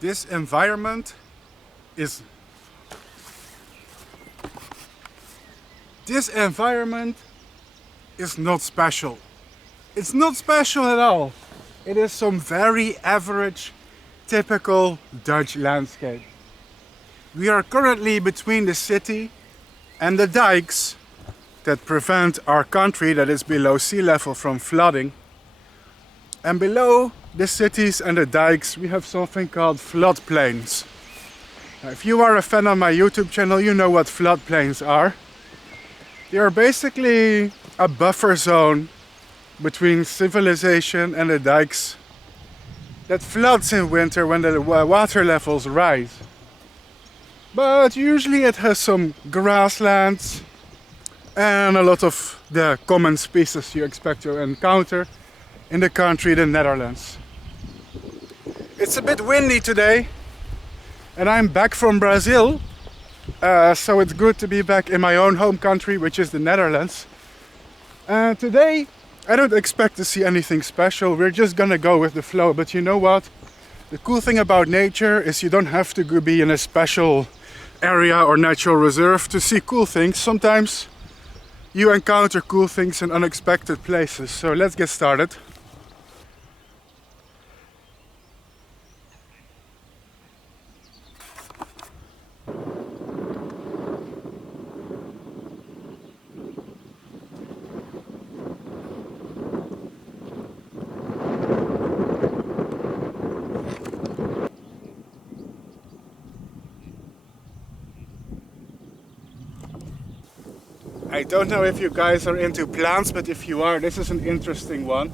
This environment is not special. It's not special at all. It is some very average, typical Dutch landscape. We are currently between the city and the dikes that prevent our country that is below sea level from flooding. And below the cities and the dikes we have something called floodplains. Now, if you are a fan of my YouTube channel, you know what floodplains are. They are basically a buffer zone between civilization and the dikes that floods in winter when the water levels rise. But usually it has some grasslands and a lot of the common species you expect to encounter in the country, the Netherlands. It's a bit windy today and I'm back from Brazil, so it's good to be back in my own home country, which is the Netherlands. Today I don't expect to see anything special, we're just gonna go with the flow, but you know what? The cool thing about nature is you don't have to be in a special area or natural reserve to see cool things. Sometimes you encounter cool things in unexpected places, so let's get started. I don't know if you guys are into plants, but if you are, this is an interesting one.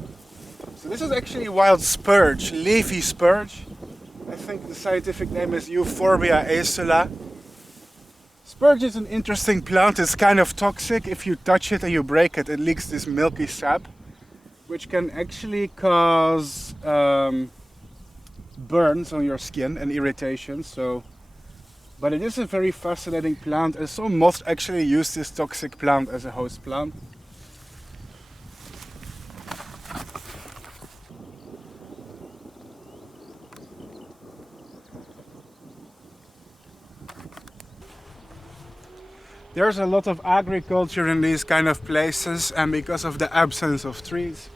So this is actually wild spurge, leafy spurge. I think the scientific name is Euphorbia acela. Spurge is an interesting plant. It's kind of toxic. If you touch it and you break it, it leaks this milky sap, which can actually cause burns on your skin and irritations. But it is a very fascinating plant, and some moths actually use this toxic plant as a host plant. There's a lot of agriculture in these kind of places, and because of the absence of trees,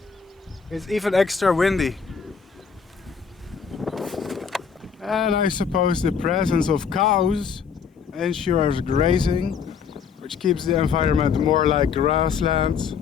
it's even extra windy. And I suppose the presence of cows ensures grazing, which keeps the environment more like grasslands.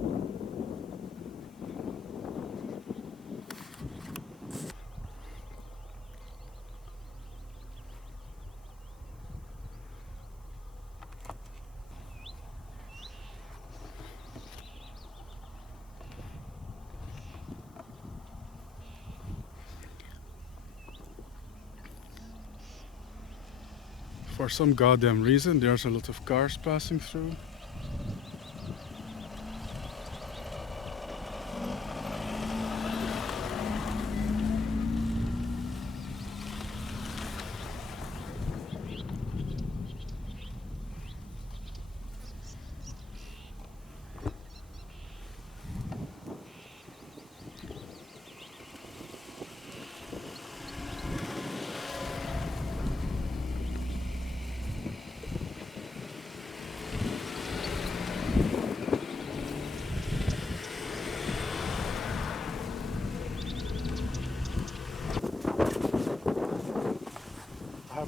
For some goddamn reason, there's a lot of cars passing through.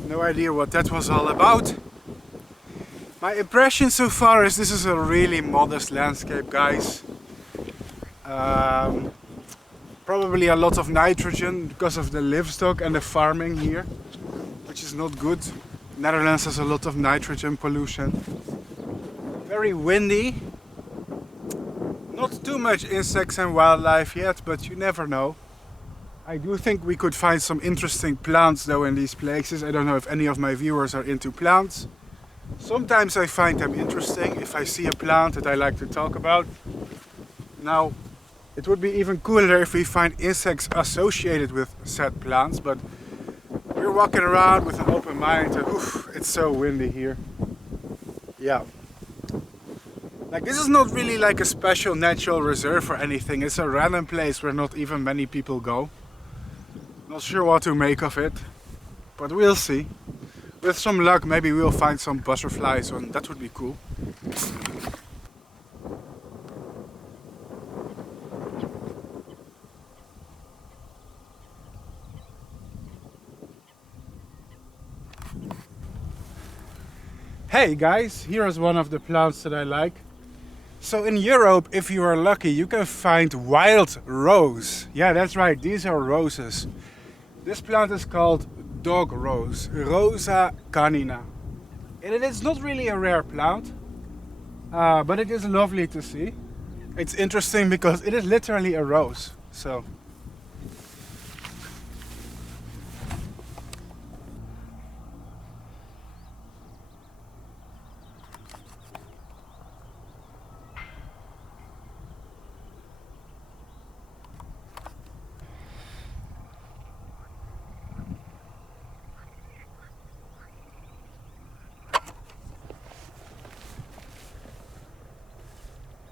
No idea what that was all about. My impression so far is this is a really modest landscape, guys. Probably a lot of nitrogen because of the livestock and the farming here, which is not good. Netherlands has a lot of nitrogen pollution. Very windy. Not too much insects and wildlife yet, but you never know. I do think we could find some interesting plants though in these places. I don't know if any of my viewers are into plants. Sometimes I find them interesting if I see a plant that I like to talk about. Now, it would be even cooler if we find insects associated with said plants, but we're walking around with an open mind and oof, it's so windy here. Yeah. Like, this is not really like a special natural reserve or anything. It's a random place where not even many people go. Not sure what to make of it. but we'll see. With some luck, maybe we'll find some butterflies, and that would be cool. Hey guys, here's one of the plants that I like. So in Europe, if you are lucky, you can find wild rose. Yeah, that's right, these are roses. This plant is called dog rose, Rosa canina. And it is not really a rare plant, but it is lovely to see. It's interesting because it is literally a rose. So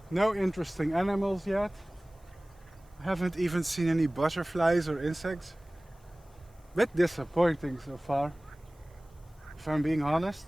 no interesting animals yet. I haven't even seen any butterflies or insects. Bit disappointing so far, if I'm being honest.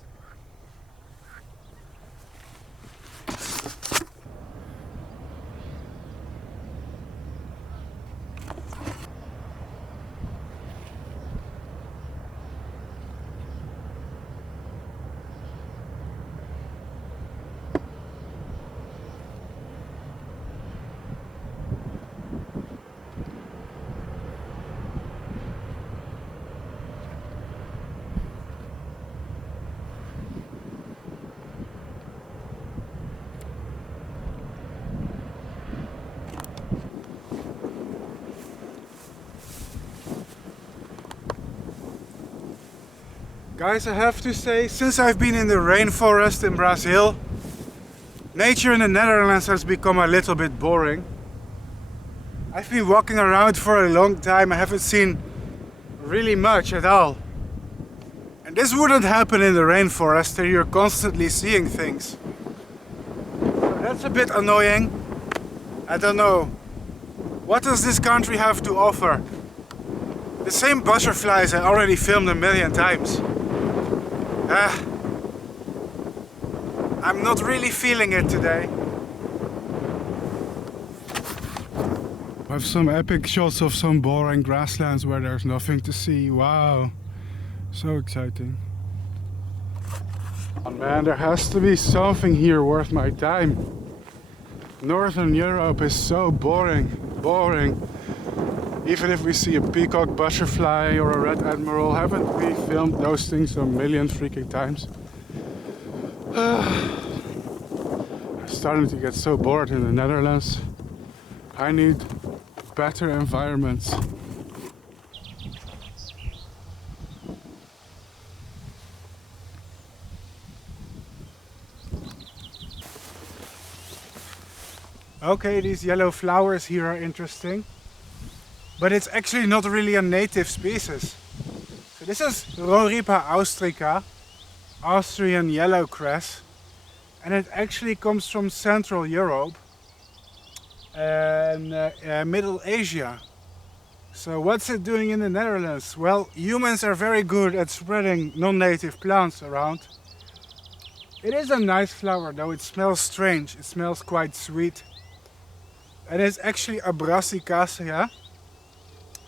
Guys, I have to say, since I've been in the rainforest in Brazil, nature in the Netherlands has become a little bit boring. I've been walking around for a long time, I haven't seen really much at all. And this wouldn't happen in the rainforest, where you're constantly seeing things. So that's a bit annoying. I don't know. What does this country have to offer? The same butterflies I already filmed a million times. I'm not really feeling it today. I have some epic shots of some boring grasslands where there's nothing to see. Wow, so exciting. Oh man, there has to be something here worth my time. Northern Europe is so boring. Even if we see a peacock butterfly or a red admiral, haven't we filmed those things a million freaking times? I'm starting to get so bored in the Netherlands. I need better environments. Okay, these yellow flowers here are interesting. But it's actually not really a native species. So this is Roripa austrica, Austrian yellow cress, and it actually comes from Central Europe and Middle Asia. So what's it doing in the Netherlands? Well, humans are very good at spreading non-native plants around. It is a nice flower though, it smells strange, it smells quite sweet. And it's actually a Brassicacea,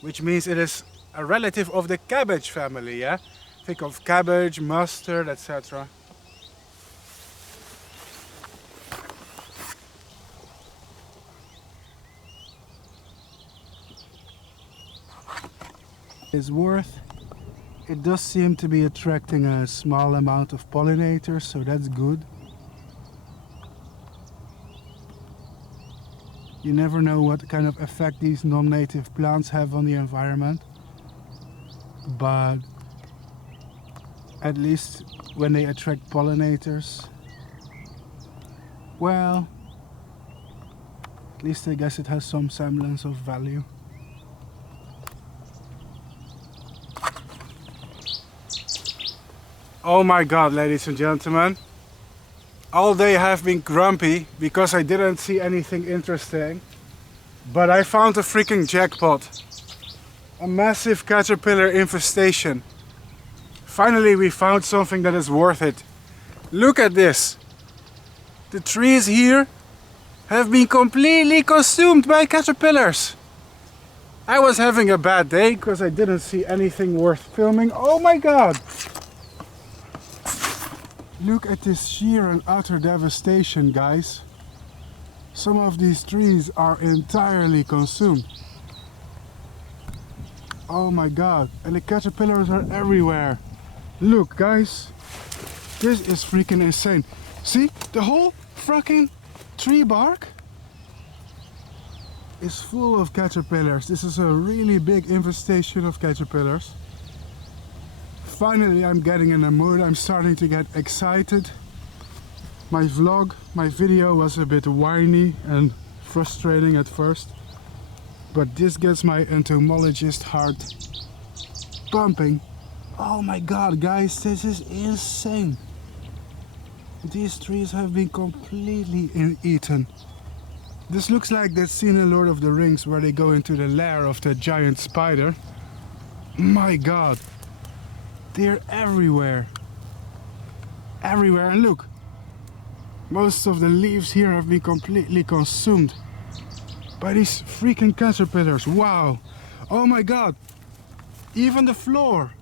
which means it is a relative of the cabbage family, yeah? Think of cabbage, mustard, etc. It's worth. It does seem to be attracting a small amount of pollinators, so that's good. You never know what kind of effect these non-native plants have on the environment. But at least when they attract pollinators, well, at least I guess it has some semblance of value. Oh my god, ladies and gentlemen. All day I have been grumpy because I didn't see anything interesting. But I found a freaking jackpot. A massive caterpillar infestation. Finally we found something that is worth it. Look at this. The trees here have been completely consumed by caterpillars. I was having a bad day because I didn't see anything worth filming. Oh my god! Look at this sheer and utter devastation, guys. Some of these trees are entirely consumed. Oh my god, and the caterpillars are everywhere. Look guys, this is freaking insane. See, the whole fucking tree bark is full of caterpillars. This is a really big infestation of caterpillars. Finally I'm getting in the mood, I'm starting to get excited. My video was a bit whiny and frustrating at first, but this gets my entomologist heart pumping. Oh my god guys, this is insane. These trees have been completely eaten. This looks like that scene in Lord of the Rings where they go into the lair of the giant spider. My god, they're everywhere. Everywhere, and look, most of the leaves here have been completely consumed by these freaking caterpillars. Wow, oh my god, even the floor.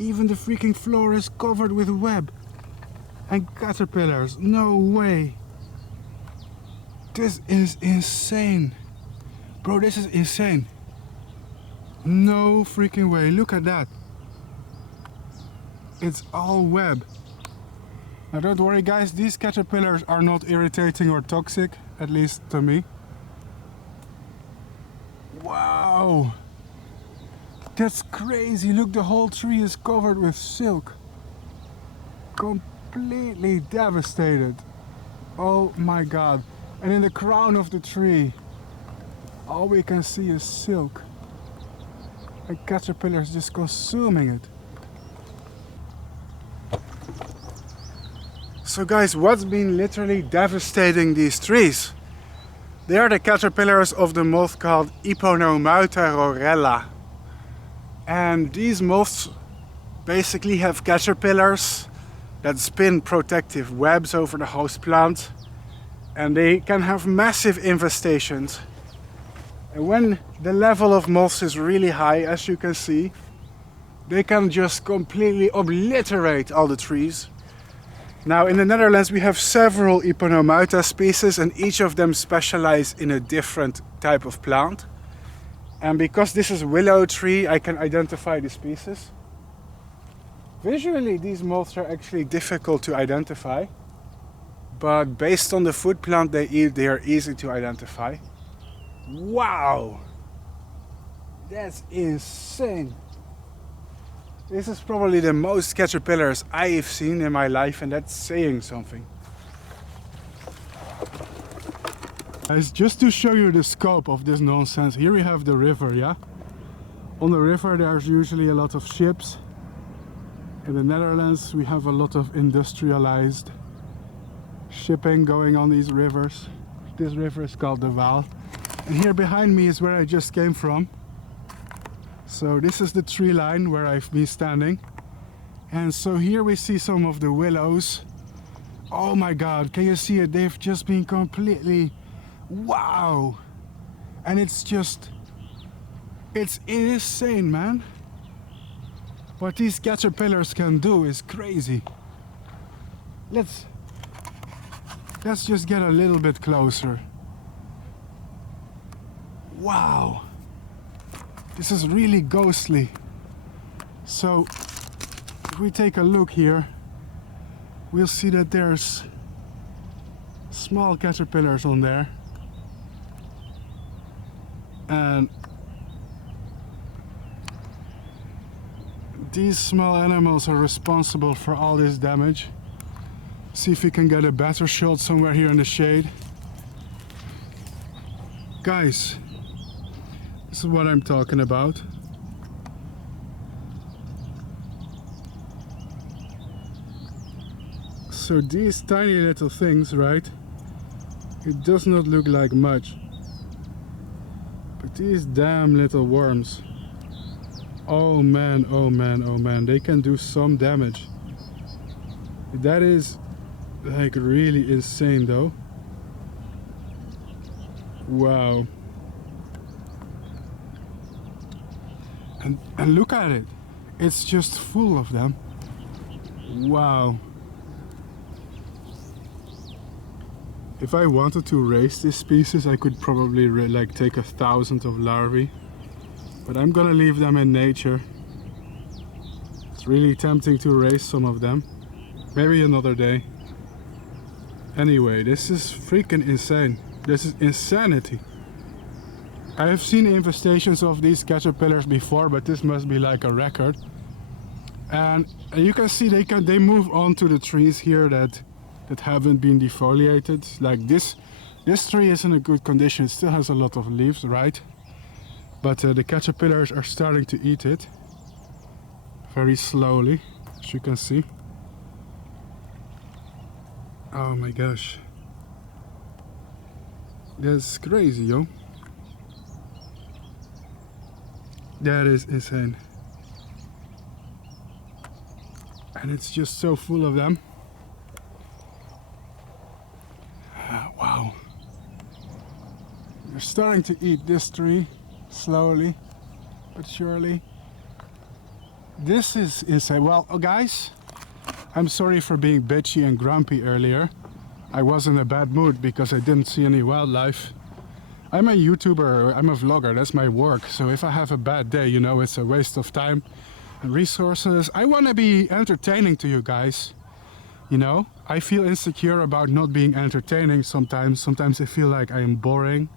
Even the freaking floor is covered with web and caterpillars. No way. This is insane. Bro, this is insane. No freaking way. Look at that. It's all web. Now don't worry guys, these caterpillars are not irritating or toxic, at least to me. Wow. That's crazy. Look, the whole tree is covered with silk. Completely devastated. Oh my god. And in the crown of the tree, all we can see is silk. And caterpillars just consuming it. So guys, what's been literally devastating these trees? They are the caterpillars of the moth called Eponomauta rorella. And these moths basically have caterpillars that spin protective webs over the host plant, and they can have massive infestations. And when the level of moths is really high, as you can see, they can just completely obliterate all the trees. Now in the Netherlands we have several Eponomauta species, and each of them specialize in a different type of plant. And because this is willow tree, I can identify the species. Visually, these moths are actually difficult to identify, but based on the food plant they eat, they are easy to identify. Wow! That's insane! This is probably the most caterpillars I've seen in my life, and that's saying something. Guys, just to show you the scope of this nonsense, here we have the river, yeah? On the river there's usually a lot of ships. In the Netherlands we have a lot of industrialized shipping going on these rivers. This river is called the Waal. And here behind me is where I just came from. So this is the tree line where I've been standing. And so here we see some of the willows. Oh my god, can you see it? They've just been completely... Wow! And it's insane, man. What these caterpillars can do is crazy. Let's just get a little bit closer. Wow! This is really ghostly. So, if we take a look here, we'll see that there's small caterpillars on there. And these small animals are responsible for all this damage. See if we can get a better shot somewhere here in the shade. Guys, this is what I'm talking about. So these tiny little things, right? It does not look like much. But these damn little worms Oh man, oh man, oh man, they can do some damage. That is like really insane though. Wow. And look at it. It's just full of them. Wow. If I wanted to raise this species, I could probably like take 1,000 of larvae. But I'm gonna leave them in nature. It's really tempting to raise some of them. Maybe another day. Anyway, this is freaking insane. This is insanity. I have seen infestations of these caterpillars before, but this must be like a record. And you can see they move on to the trees here that haven't been defoliated. Like this tree is in a good condition. It still has a lot of leaves, right? But the caterpillars are starting to eat it very slowly, as you can see. Oh my gosh, that's crazy, yo. That is insane. And it's just so full of them. Wow. They're starting to eat this tree slowly but surely. This is insane. Well, guys, I'm sorry for being bitchy and grumpy earlier. I was in a bad mood because I didn't see any wildlife. I'm a YouTuber, I'm a vlogger, that's my work. So if I have a bad day, you know, it's a waste of time and resources. I want to be entertaining to you guys. You know, I feel insecure about not being entertaining sometimes. Sometimes I feel like I am boring.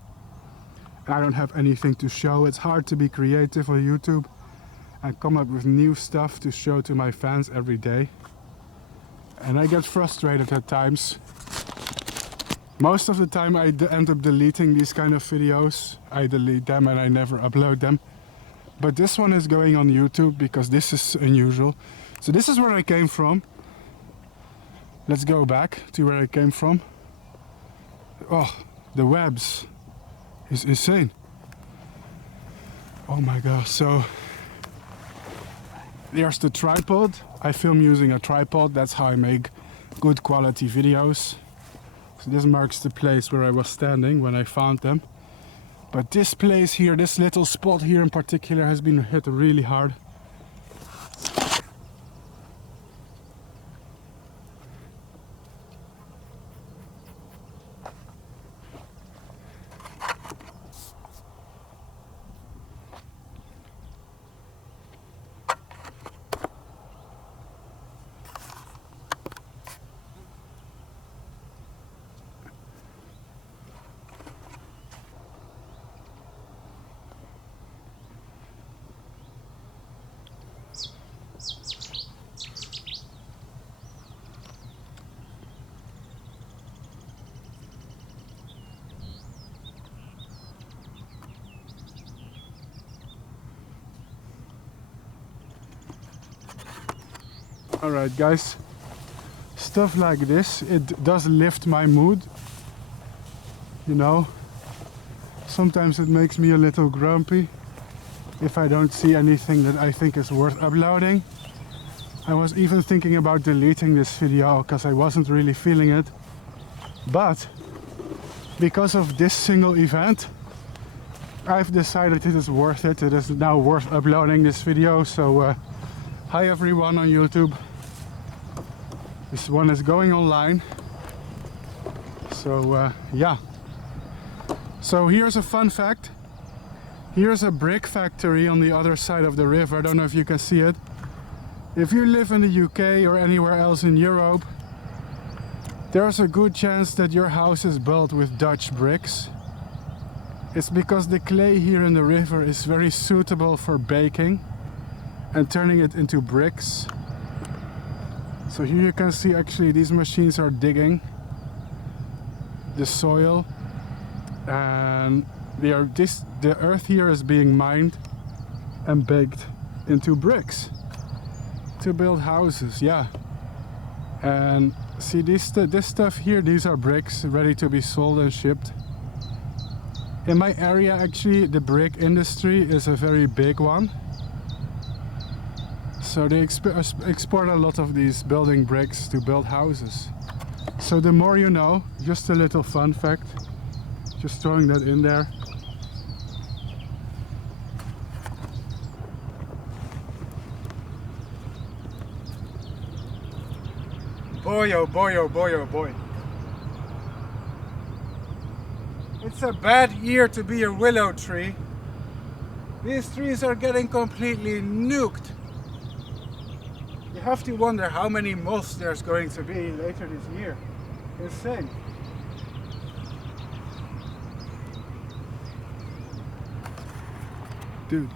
I don't have anything to show. It's hard to be creative on YouTube and come up with new stuff to show to my fans every day. And I get frustrated at times. Most of the time I end up deleting these kind of videos. I delete them and I never upload them. But this one is going on YouTube because this is unusual. So this is where I came from. Let's go back to where I came from. Oh, the webs is insane. Oh my gosh, so there's the tripod. I film using a tripod, that's how I make good quality videos. So this marks the place where I was standing when I found them. But this place here, this little spot here in particular has been hit really hard. Alright guys, stuff like this, it does lift my mood, you know. Sometimes it makes me a little grumpy if I don't see anything that I think is worth uploading. I was even thinking about deleting this video because I wasn't really feeling it. But because of this single event, I've decided it is worth it. It is now worth uploading this video. So hi everyone on YouTube. This one is going online. So yeah. So here's a fun fact. Here's a brick factory on the other side of the river. I don't know if you can see it. If you live in the UK or anywhere else in Europe, there's a good chance that your house is built with Dutch bricks. It's because the clay here in the river is very suitable for baking and turning it into bricks. So here you can see actually these machines are digging the soil, and the earth here is being mined and baked into bricks to build houses. Yeah. And see this stuff here, these are bricks ready to be sold and shipped. In my area actually the brick industry is a very big one. So they export a lot of these building bricks to build houses. So the more you know, just a little fun fact, just throwing that in there. Boy, oh boy, oh boy, oh boy. It's a bad year to be a willow tree. These trees are getting completely nuked. You have to wonder how many moths there's going to be later this year. Insane. Dude.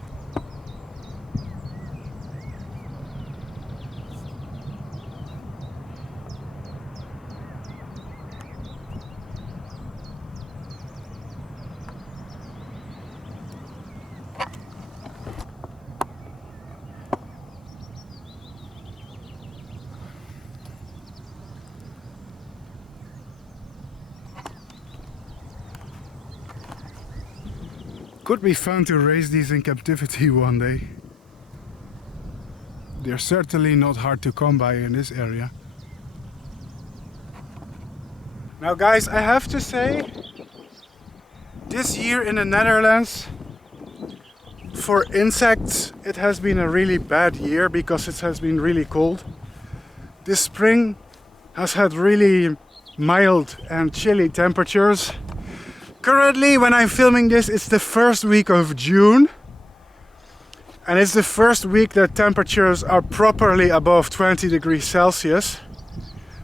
Could be fun to raise these in captivity one day. They're certainly not hard to come by in this area. Now guys, I have to say, this year in the Netherlands, for insects, it has been a really bad year because it has been really cold. This spring has had really mild and chilly temperatures. Currently, when I'm filming this, it's the first week of June. And it's the first week that temperatures are properly above 20 degrees Celsius.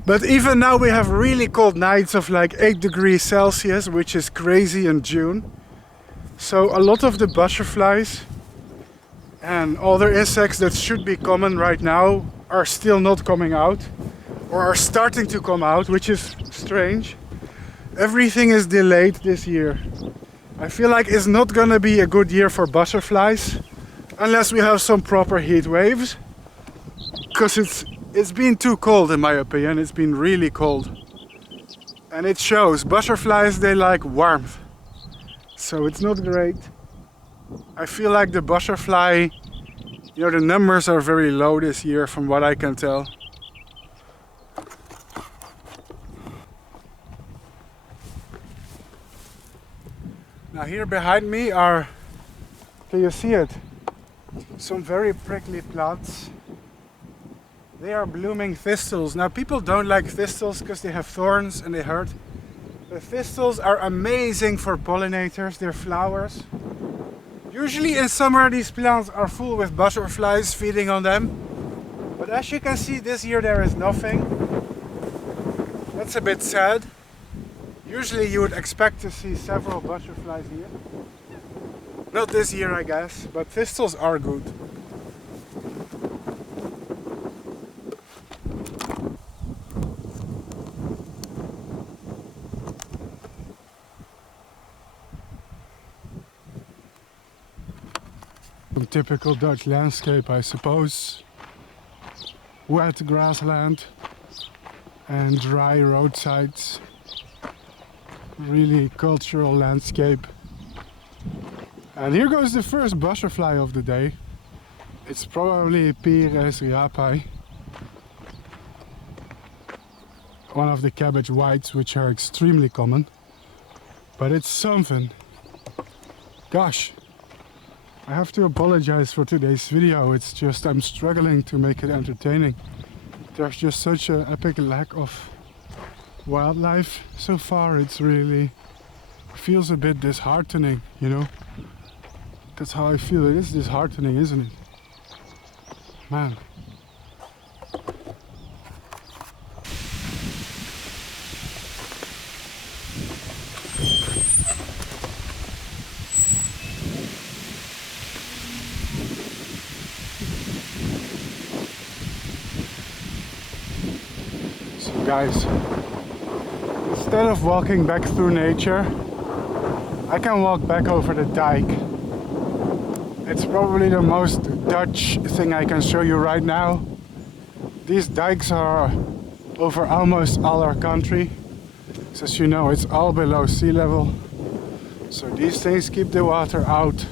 But even now we have really cold nights of like 8 degrees Celsius, which is crazy in June. So a lot of the butterflies and other insects that should be common right now are still not coming out, or are starting to come out, which is strange. Everything is delayed this year. I feel like it's not gonna be a good year for butterflies unless we have some proper heat waves, because it's been too cold in my opinion. It's been really cold and it shows. Butterflies, they like warmth, so it's not great. I feel like the butterfly, you know, the numbers are very low this year from what I can tell. Now here behind me are, can you see it? Some very prickly plants. They are blooming thistles. Now people don't like thistles because they have thorns and they hurt. The thistles are amazing for pollinators, they're flowers. Usually in summer these plants are full with butterflies feeding on them. But as you can see, this year there is nothing. That's a bit sad. Usually you would expect to see several butterflies here. Not this year, I guess, but thistles are good. Some typical Dutch landscape, I suppose. Wet grassland and dry roadsides. Really cultural landscape. And here goes the first butterfly of the day. It's probably Pires rapai, one of the cabbage whites, which are extremely common. But it's something. Gosh, I have to apologize for today's video. It's just I'm struggling to make it entertaining. There's just such an epic lack of wildlife so far. It's really feels a bit disheartening, you know. That's how I feel. It is disheartening, isn't it? Man. So guys, instead of walking back through nature, I can walk back over the dike. It's probably the most Dutch thing I can show you right now. These dikes are over almost all our country. So as you know, it's all below sea level. So these things keep the water out.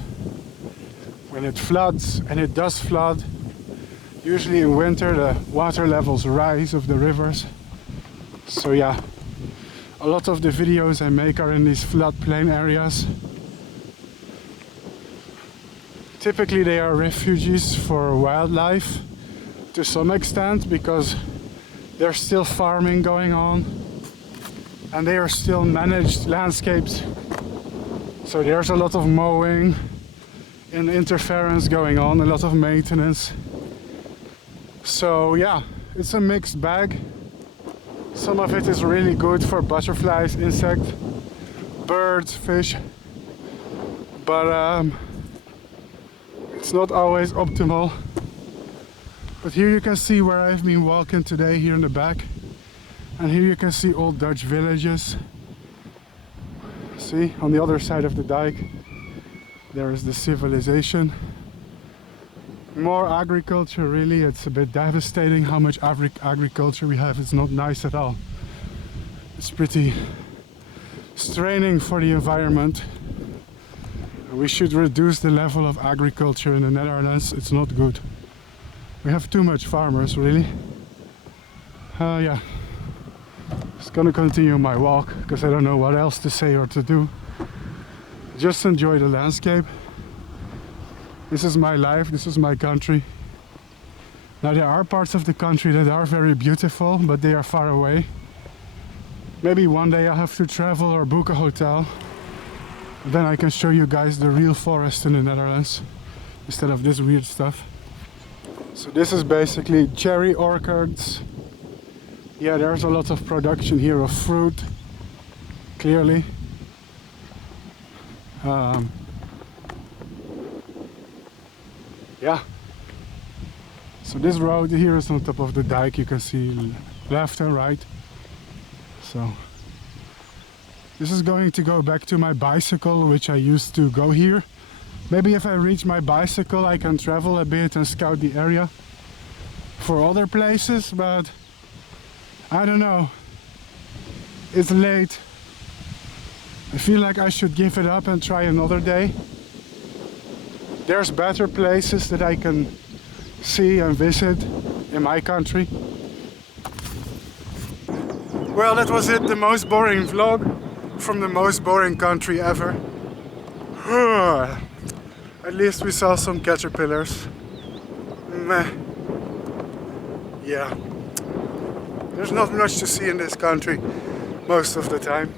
When it floods, and it does flood, Usually in winter the water levels rise of the rivers. So yeah, a lot of the videos I make are in these floodplain areas. Typically they are refuges for wildlife to some extent, because there's still farming going on and they are still managed landscapes. So there's a lot of mowing and interference going on, a lot of maintenance. So yeah, it's a mixed bag. Some of it is really good for butterflies, insects, birds, fish, but it's not always optimal. But here you can see where I've been walking today, here in the back. And here you can see old Dutch villages. See, on the other side of the dike, there is the civilization. More agriculture, really. It's a bit devastating how much agriculture we have. It's not nice at all. It's pretty straining for the environment. We should reduce the level of agriculture in the Netherlands. It's not good. We have too much farmers, really. Yeah. Just gonna continue my walk because I don't know what else to say or to do. Just enjoy the landscape. This is my life, this is my country. Now there are parts of the country that are very beautiful, but they are far away. Maybe one day I'll have to travel or book a hotel. Then I can show you guys the real forest in the Netherlands instead of this weird stuff. So this is basically cherry orchards. Yeah, there's a lot of production here of fruit, clearly. Yeah. So this road here is on top of the dike. You can see left and right. So this is going to go back to my bicycle, which I used to go here. Maybe if I reach my bicycle I can travel a bit and scout the area for other places, but I don't know. It's late. I feel like I should give it up and try another day. There's better places that I can see and visit in my country. Well, that was it, the most boring vlog from the most boring country ever. At least we saw some caterpillars. Meh. Yeah. There's not much to see in this country most of the time.